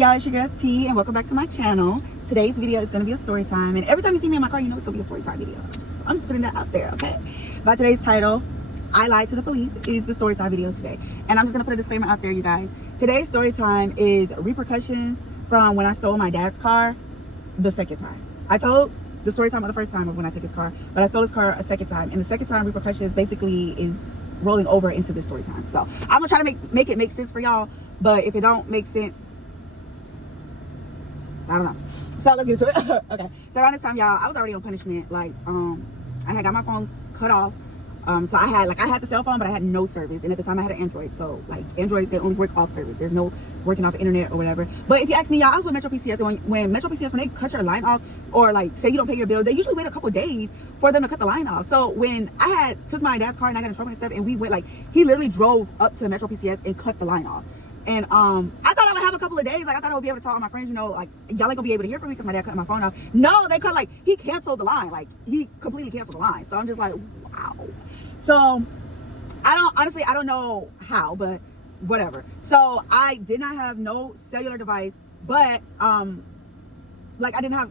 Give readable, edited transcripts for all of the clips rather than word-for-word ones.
y'all? It's your girl T, and welcome back to my channel. Today's video is going to be a story time, and every time you see me in my car, you know it's going to be a story time video. I'm just putting that out there, okay? But today's title, I Lied to the Police, is the story time video today. And I'm just going to put a disclaimer out there, you guys. Today's story time is repercussions from when I stole my dad's car the second time. I told the story time of the first time of when I took his car, but I stole his car a second time. And the second time repercussions basically is rolling over into this story time. So I'm going to try to make it make sense for y'all. But if it don't make sense, I don't know. So let's get to it. Okay. So around this time, y'all, I was already on punishment. Like, I had got my phone cut off. So I had the cell phone, but I had no service. And at the time I had an Android. So like Androids, they only work off service. There's no working off internet or whatever. But if you ask me, y'all, I was with Metro PCS. And when Metro PCS, when they cut your line off, or like say you don't pay your bill, they usually wait a couple of days for them to cut the line off. So when I took my dad's car and I got in trouble and stuff, and we went, like, he literally drove up to Metro PCS and cut the line off. And I thought I would have a couple of days. Like, I thought I would be able to talk to my friends, you know, like, y'all ain't gonna be able to hear from me because my dad cut my phone off. No, they cut, like, he canceled the line. Like, he completely canceled the line. So I'm just like, wow. So honestly, I don't know how, but whatever. So I did not have no cellular device, but like, I didn't have...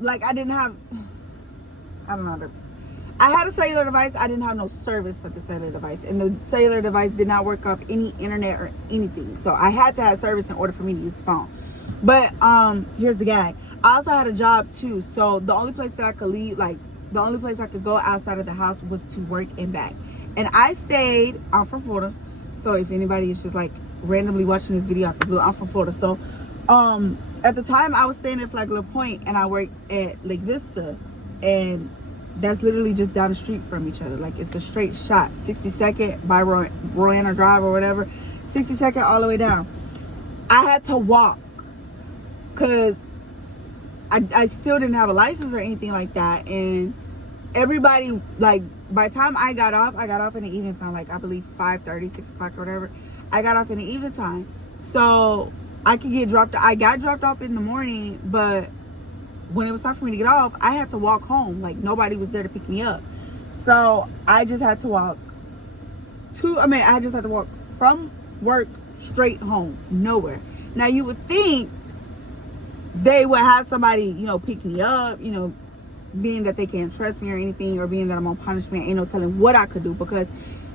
Like, I didn't have... I don't know. I had a cellular device. I didn't have no service for the cellular device. And the cellular device did not work off any internet or anything. So I had to have service in order for me to use the phone. But here's the gag. I also had a job too. So the only place that I could leave, like, the only place I could go outside of the house was to work and back. And I stayed... I'm from Florida. So if anybody is just like randomly watching this video out the blue, I'm from Florida. So at the time I was staying at Flagler Point and I worked at Lake Vista, and that's literally just down the street from each other. Like, it's a straight shot, 62nd by Roanna Drive or whatever, 62nd all the way down. I had to walk because I still didn't have a license or anything like that. And everybody, like, by the time I got off in the evening time, like, I believe 5:30, 6 o'clock or whatever. I got off in the evening time, so I could get dropped. I got dropped off in the morning, but when it was time for me to get off, I had to walk home. Like, nobody was there to pick me up. So I just had to walk I just had to walk from work straight home, nowhere. Now, you would think they would have somebody, you know, pick me up, you know, being that they can't trust me or anything, or being that I'm on punishment, ain't no telling what I could do. Because,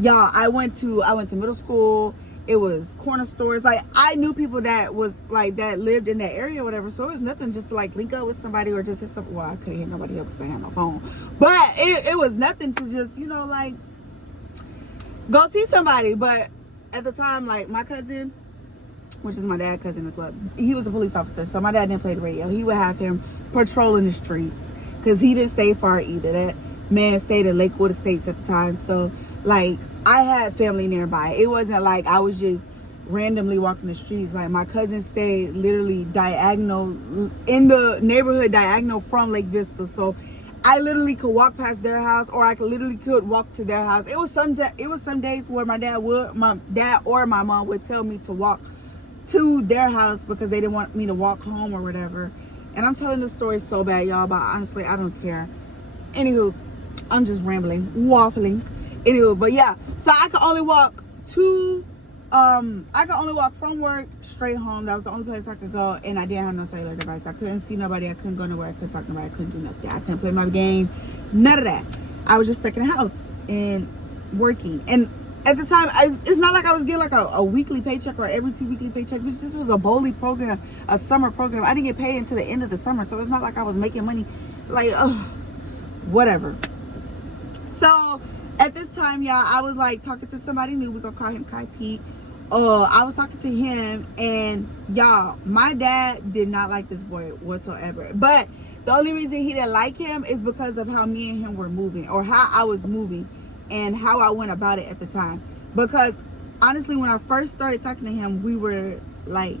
y'all, I went to middle school. It was corner stores. Like, I knew people that was like, that lived in that area or whatever. So it was nothing just to like link up with somebody or just hit something. Well, I couldn't hit nobody up because I had no phone. But it was nothing to just, you know, like, go see somebody. But at the time, like, my cousin, which is my dad's cousin as well, he was a police officer. So my dad didn't play the radio. He would have him patrolling the streets because he didn't stay far either. That man stayed at Lakewood Estates at the time. So, like, I had family nearby. It wasn't like I was just randomly walking the streets. Like, my cousin stayed literally diagonal in the neighborhood, diagonal from Lake Vista. So I literally could walk past their house, or I could walk to their house. It was some days where my dad or my mom would tell me to walk to their house because they didn't want me to walk home or whatever. And I'm telling this story so bad, y'all, but honestly, I don't care. Anywho, I'm just rambling, waffling. Anyway, but yeah, so I could only walk from work straight home. That was the only place I could go, and I didn't have no cellular device. I couldn't see nobody. I couldn't go nowhere. I couldn't talk to nobody. I couldn't do nothing. I couldn't play my game. None of that. I was just stuck in the house and working. And at the time, it's not like I was getting like a weekly paycheck or every 2 weekly paycheck. This was a BOLI program, a summer program. I didn't get paid until the end of the summer, so it's not like I was making money. Like, whatever. So at this time, y'all, I was like talking to somebody new. We're gonna call him Kai Pete. I was talking to him, and y'all, my dad did not like this boy whatsoever. But the only reason he didn't like him is because of how me and him were moving, or how I was moving. and how I went about it at the time. Because honestly, when I first started talking to him, we were like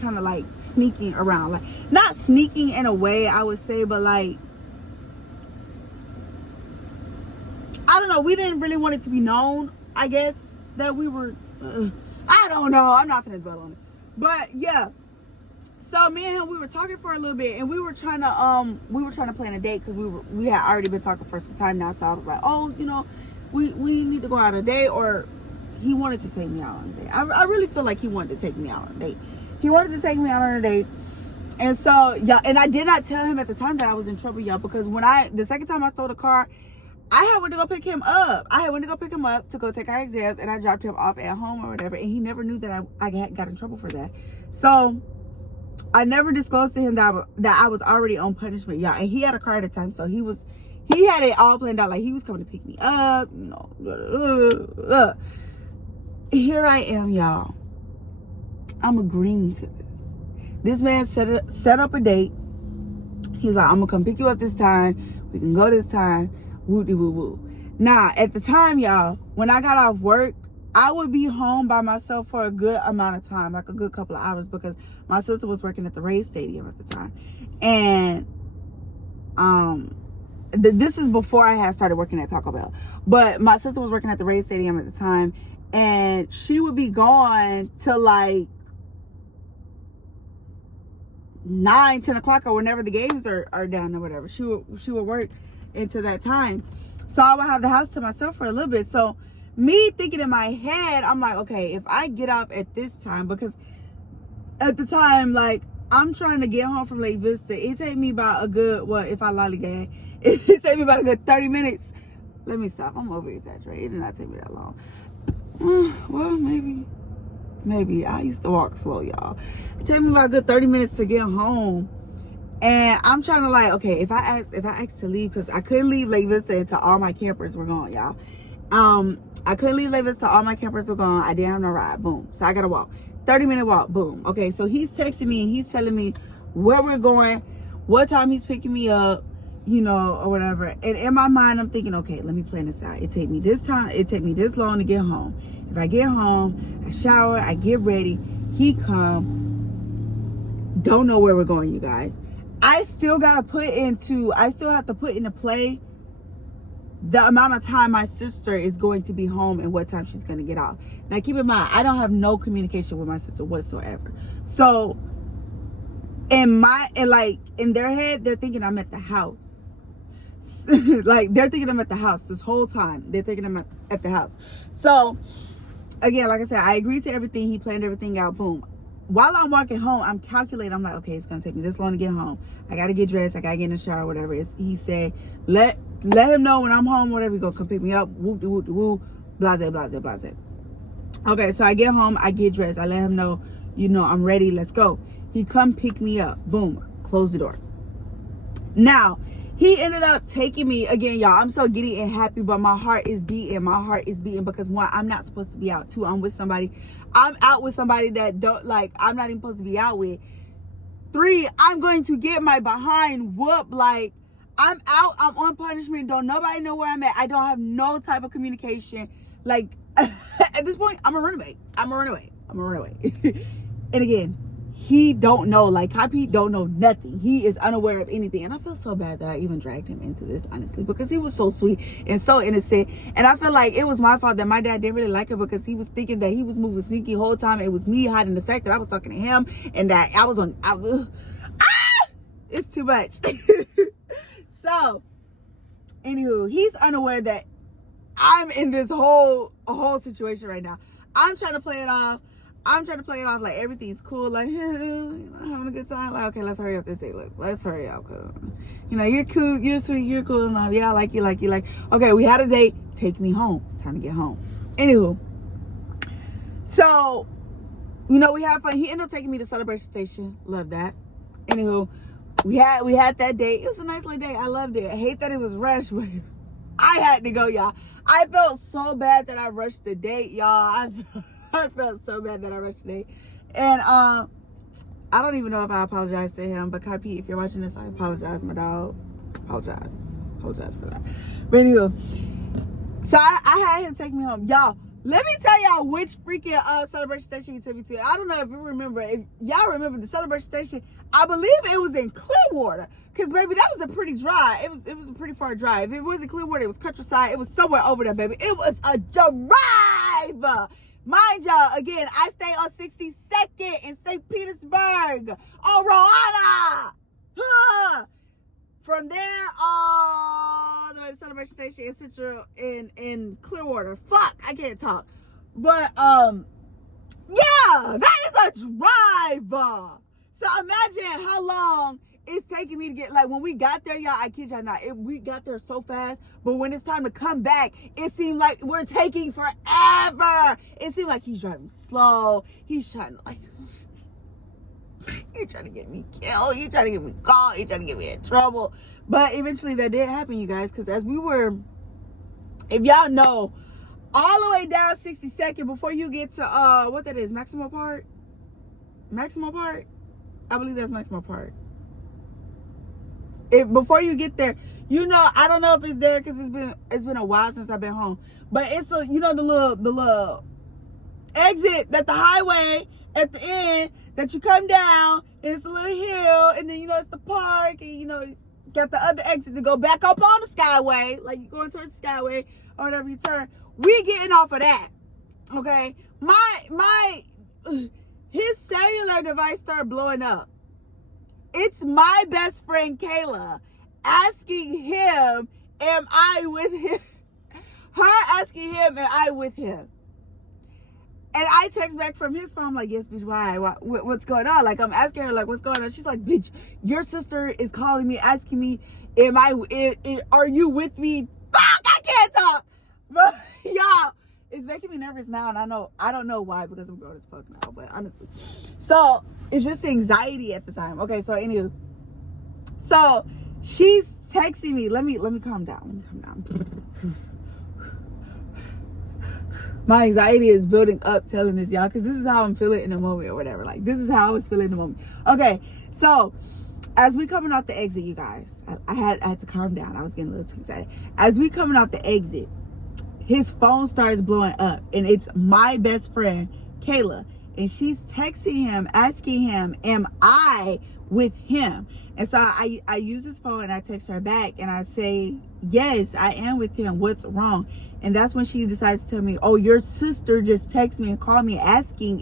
kind of like sneaking around, like not sneaking in a way I would say, but like, I don't know, we didn't really want it to be known, I guess, that we were I don't know, I'm not gonna dwell on it, but yeah. So me and him, we were talking for a little bit, and we were trying to plan a date, because we had already been talking for some time now. So I was like, oh, you know, we need to go out on a date. Or he wanted to take me out on a date. I really feel like he wanted to take me out on a date. He wanted to take me out on a date. And so, yeah, and I did not tell him at the time that I was in trouble, y'all, because the second time I sold a car, I had went to go pick him up. To go take our exams, and I dropped him off at home or whatever, and he never knew that I got in trouble for that. So I never disclosed to him that I was already on punishment, y'all. And he had a car at the time, so he had it all planned out. Like, he was coming to pick me up, you know. Here I am, y'all. I'm agreeing to this. This man set up a date. He's like, I'm gonna come pick you up this time. We can go this time. Woo-de-woo-woo. Now, at the time, y'all, when I got off work, I would be home by myself for a good amount of time, like a good couple of hours, because my sister was working at the Rays Stadium at the time. And this is before I had started working at Taco Bell. But my sister was working at the Rays Stadium at the time, and she would be gone till like 9, 10 o'clock, or whenever the games are down or whatever. She would work into that time. So I would have the house to myself for a little bit. So me thinking in my head, I'm like, okay, if I get off at this time, because at the time, like, I'm trying to get home from Lake Vista. It take me about a good, if I lollygag, it take me about a good 30 minutes. Let me stop. I'm over exaggerating. It did not take me that long. Well, maybe. I used to walk slow, y'all. It took me about a good 30 minutes to get home. And I'm trying to, like, okay, if I ask to leave, because I couldn't leave Lake Vista until all my campers were gone, y'all. I couldn't leave Lake Vista till all my campers were gone. I didn't have no ride. Boom. So I gotta walk. 30-minute walk. Boom. Okay, so he's texting me and he's telling me where we're going, what time he's picking me up, you know, or whatever. And in my mind, I'm thinking, okay, let me plan this out. It take me this time. It take me this long to get home. If I get home, I shower, I get ready, he come. Don't know where we're going, you guys. I still have to put into play the amount of time my sister is going to be home and what time she's going to get off. Now, keep in mind, I don't have no communication with my sister whatsoever. So, in their head, they're thinking I'm at the house. Like, they're thinking I'm at the house this whole time. They're thinking I'm at the house. So, again, like I said, I agreed to everything. He planned everything out. Boom. While I'm walking home, I'm calculating. I'm like, okay, it's going to take me this long to get home. I got to get dressed. I got to get in the shower, whatever. He said, let him know when I'm home, whatever. He's going to come pick me up. Whoop, whoop, whoop, blase, blase, blase. Okay, so I get home. I get dressed. I let him know, you know, I'm ready. Let's go. He come pick me up. Boom. Close the door. Now, he ended up taking me, again, y'all, I'm so giddy and happy, but my heart is beating. My heart is beating because, one, I'm not supposed to be out. Two, I'm with somebody. I'm out with somebody that I'm not even supposed to be out with. Three, I'm going to get my behind whooped. Like, I'm out. I'm on punishment. Don't nobody know where I'm at. I don't have no type of communication. Like, at this point, I'm a runaway. And again, he don't know, like, Copy don't know nothing. He is unaware of anything. And I feel so bad that I even dragged him into this, honestly, because he was so sweet and so innocent. And I feel like it was my fault that my dad didn't really like him, because he was thinking that he was moving sneaky the whole time. It was me hiding the fact that I was talking to him and that I was on. It's too much. So, anywho, he's unaware that I'm in this whole situation right now. I'm trying to play it off like everything's cool, like, you know, having a good time. Like, okay, let's hurry up this day. Look, let's hurry up, cause, you know, you're cool, you're sweet, you're cool enough. Yeah, I like you. Okay, we had a date. Take me home. It's time to get home. Anywho, so, you know, we had fun. He ended up taking me to Celebration Station. Love that. Anywho, we had that date. It was a nice little day. I loved it. I hate that it was rushed, but I had to go, y'all. I felt so bad that I rushed the date, y'all. I felt so bad that I rushed the date. And I don't even know if I apologized to him, but Kai P, if you're watching this, I apologize, my dog. Apologize for that. But anyway, So I had him take me home. Y'all, let me tell y'all which freaking celebration station he took me to. I don't know if you remember. If y'all remember the celebration station, I believe it was in Clearwater. Because, baby, that was a pretty drive. It was a pretty far drive. It wasn't Clearwater. It was Countryside. It was somewhere over there, baby. It was a drive. Mind y'all, again, I stay on 62nd in St. Petersburg. On Roana. Huh. From there, all the way to Celebration Station in Central in Clearwater. Fuck, I can't talk. But yeah, that is a drive. So imagine how long it's taking me to get, like, when we got there, y'all, I kid y'all not, we got there so fast, but when it's time to come back, it seemed like we're taking forever. It seemed like he's driving slow. He's trying to, like, he's trying to get me killed. He's trying to get me caught. He's trying to get me in trouble. But eventually that did happen, you guys, because as we were, if y'all know, all the way down 62nd before you get to, what that is, Maximo Park? Maximo Park? I believe that's Maximo Park. Before you get there, you know, I don't know if it's there because it's been a while since I've been home. But it's the little exit that the highway at the end that you come down and it's a little hill and then, you know, it's the park and, you know, you got the other exit to go back up on the Skyway, like you're going towards the Skyway or whatever you turn. We getting off of that, okay? His cellular device started blowing up. It's my best friend Kayla asking him, am I with him? Her asking him, am I with him? And I text back from his phone, I'm like, yes, bitch, why? What's going on? Like, I'm asking her, like, what's going on? She's like, bitch, your sister is calling me, asking me, are you with me? Fuck, I can't talk. But, y'all, it's making me nervous now, and I don't know why, because I'm grown as fuck now, but honestly. So, it's just anxiety at the time. Okay, so anyway. So, she's texting me. Let me calm down. My anxiety is building up telling this, y'all, because this is how I'm feeling in the moment or whatever. Like, this is how I was feeling in the moment. Okay, so, as we coming out the exit, you guys, I had to calm down. I was getting a little too excited. As we coming out the exit, his phone starts blowing up, and it's my best friend, Kayla. And she's texting him, asking him, am I with him? And so I use his phone and I text her back and I say, yes, I am with him. What's wrong? And that's when she decides to tell me, oh, your sister just texted me and called me asking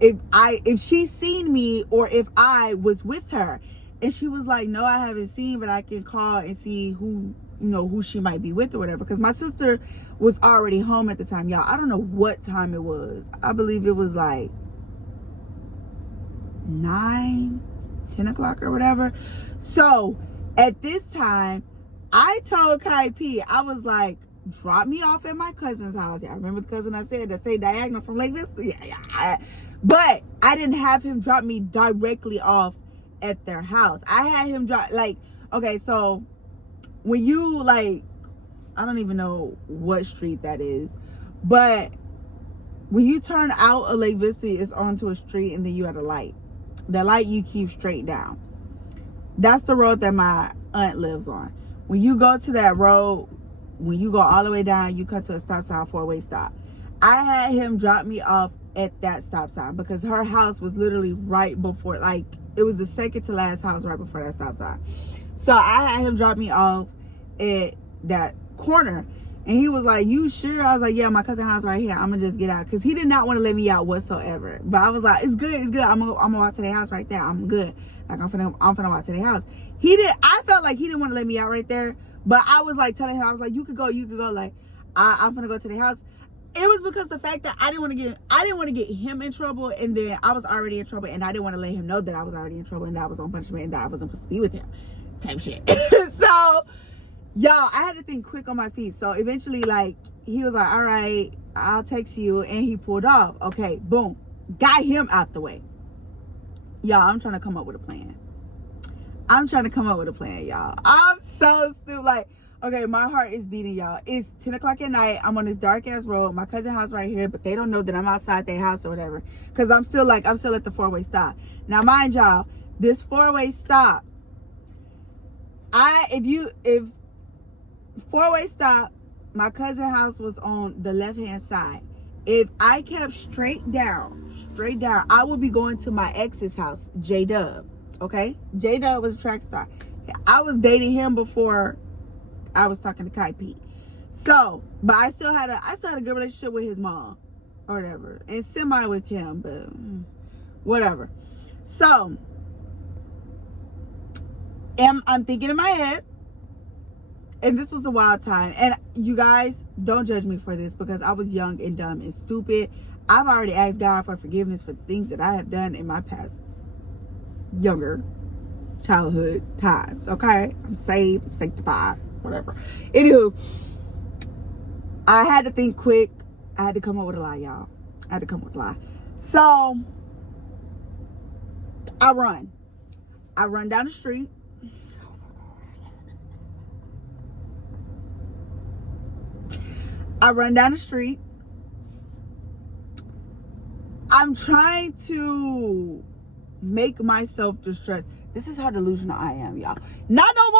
if she's seen me or if I was with her. And she was like, no, I haven't seen, but I can call and see who she might be with or whatever. Because my sister was already home at the time, y'all. I don't know what time it was. I believe it was like 9, 10 o'clock or whatever. So at this time, I told Kai P, I was like, drop me off at my cousin's house. Yeah, I remember the cousin I said that stayed diagonal from Lake Vista. Yeah. But I didn't have him drop me directly off at their house. I had him drop, like, okay, so when you, like, I don't even know what street that is, but when you turn out of Lake Vista, it's onto a street and then you have a light. The light you keep straight down. That's the road that my aunt lives on. When you go to that road, when you go all the way down, you cut to a stop sign, 4-way stop. I had him drop me off at that stop sign because her house was literally right before, like, it was the second to last house right before that stop sign. So I had him drop me off at that corner. And he was like, you sure? I was like, yeah, my cousin's house right here. I'm going to just get out. Because he did not want to let me out whatsoever. But I was like, it's good. I'm going to walk to their house right there. I'm good. Like, I'm finna walk to their house. I felt like he didn't want to let me out right there. But I was like telling him, I was like, you could go. Like, I'm finna go to their house. It was because the fact that I didn't want to get him in trouble. And then I was already in trouble. And I didn't want to let him know that I was already in trouble. And that I was on punishment. And that I wasn't supposed to be with him. Type shit. So, y'all, I had to think quick on my feet. So eventually, like, he was like, all right, I'll text you. And he pulled off. Okay, boom. Got him out the way. Y'all, I'm trying to come up with a plan. Y'all. I'm so stupid. Like, okay, my heart is beating, y'all. It's 10 o'clock at night. I'm on this dark-ass road. My cousin's house right here. But they don't know that I'm outside their house or whatever. Because I'm still at the 4-way stop. Now, mind y'all, this 4-way stop, if 4-way stop, my cousin's house was on the left-hand side. If I kept straight down, I would be going to my ex's house, J-Dub. Okay? J-Dub was a track star. I was dating him before I was talking to Kai Pete. So, but I still had a good relationship with his mom or whatever, and semi with him, but whatever. So, I'm thinking in my head, and this was a wild time, and you guys don't judge me for this because I was young and dumb and stupid. I've already asked God for forgiveness for the things that I have done in my past younger childhood times. Okay, I'm saved, I'm sanctified, whatever. Anywho, I had to think quick. I had to come up with a lie, y'all. I had to come up with a lie. So I run down the street. I'm trying to make myself distressed. This is how delusional I am, y'all. Not no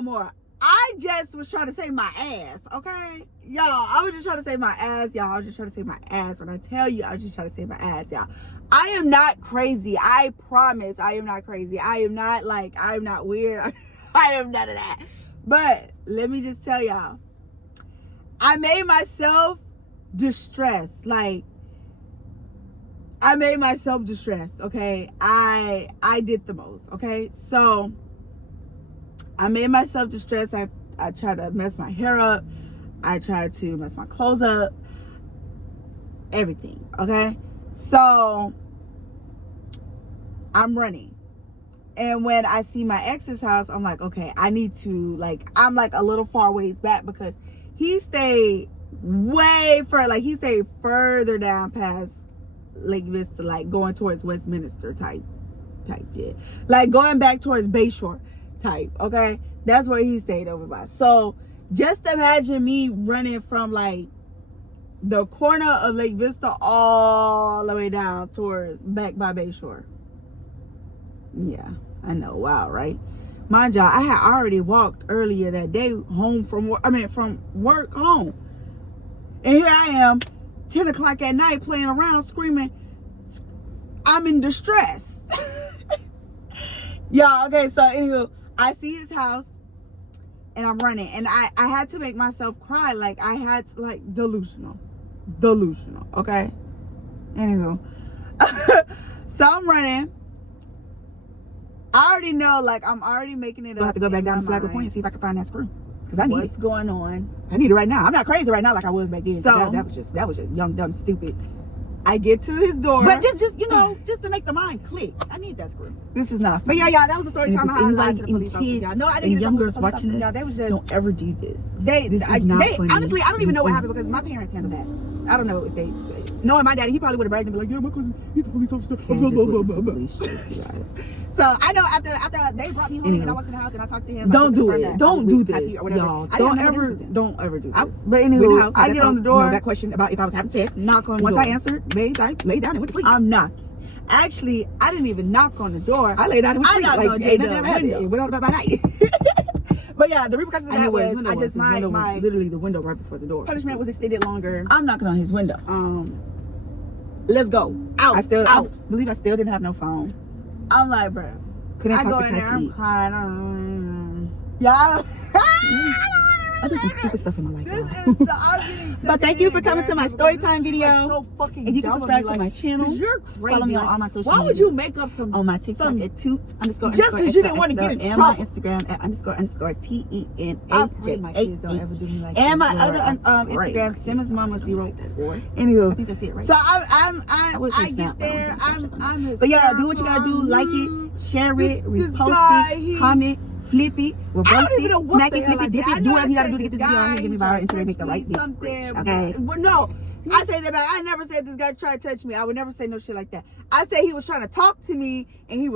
more. I just was trying to save my ass, okay? Y'all, I was just trying to save my ass, y'all. I was just trying to save my ass. When I tell you, I was just trying to save my ass, y'all. I am not crazy. I promise I am not crazy. I am not weird. I am none of that. But let me just tell y'all, I made myself distressed. Like, I made myself distressed, okay? I did the most, okay? So I made myself distressed. I tried to mess my hair up. I tried to mess my clothes up. Everything, okay? So I'm running. And when I see my ex's house, I'm like, okay, I need to, like, I'm like a little far ways back because he stayed way further, like he stayed further down past Lake Vista, like going towards Westminster type, yeah. Like going back towards Bayshore type, okay? That's where he stayed over by. So just imagine me running from like the corner of Lake Vista all the way down towards back by Bayshore. Yeah, I know. Wow, right? Mind y'all, I had already walked earlier that day home from work home. And here I am, 10 o'clock at night, playing around, screaming, I'm in distress. Y'all, okay, so anyway, I see his house and I'm running. And I had to make myself cry. Like, I had to, like, delusional, okay? Anywho. So I'm running. I already know, like, I'm already making it up. I have to go back down to Flagler Point and see if I can find that screw. Because I need what's going on. I need it right now. I'm not crazy right now like I was back then. So that was just young, dumb, stupid. I get to his door. But just just to make the mind click. I need that screw. This is not. But yeah, that was a story time. How I lied to the police officer. No, I didn't. And young girls watching this, they was just don't ever do this. This is not funny. Honestly, I don't even know what happened because my parents handled that. I don't know if they knowing my daddy, he probably would have bragged and be like, yeah, my cousin, he's a police officer. So I know after they brought me home and I walked in the house and I talked to him. Don't do it. Don't do this, y'all. Don't ever do this. But anyway, I get on the door. That question about if I was having sex. Knock on the door. Once I answered, I laid down and went to sleep. I'm knocking. Actually, I didn't even knock on the door. I laid down and went to sleep. Like, it went on about night. But yeah, the repercussions of that was I just my literally the window right before the door. Punishment was extended longer. I'm knocking on his window. Let's go. Out. I believe I still didn't have no phone. I'm like, bro. Couldn't talk to Kai Pete. I'm crying. Y'all. I do some stupid stuff in my life. But thank you for coming to my story time video. And you can subscribe to my channel. You're crazy. Follow me on all my social media. Why would you make up some on my TikTok at toot _ just because you didn't want to get in trouble. And my Instagram at _ TENAJAE. And my other Instagram SimmonsMama04. Anywho, I think that's it, right? So I get there. I'm but yeah, do what you gotta do. Like it, share it, repost it, comment. Flip it, reverse it, smack it, flip it, dip it, do whatever you gotta do to get this video on here, give me viral until they make the right thing. Okay. But no, I say that back. I never said this guy tried to touch me. I would never say no shit like that. I say he was trying to talk to me and he was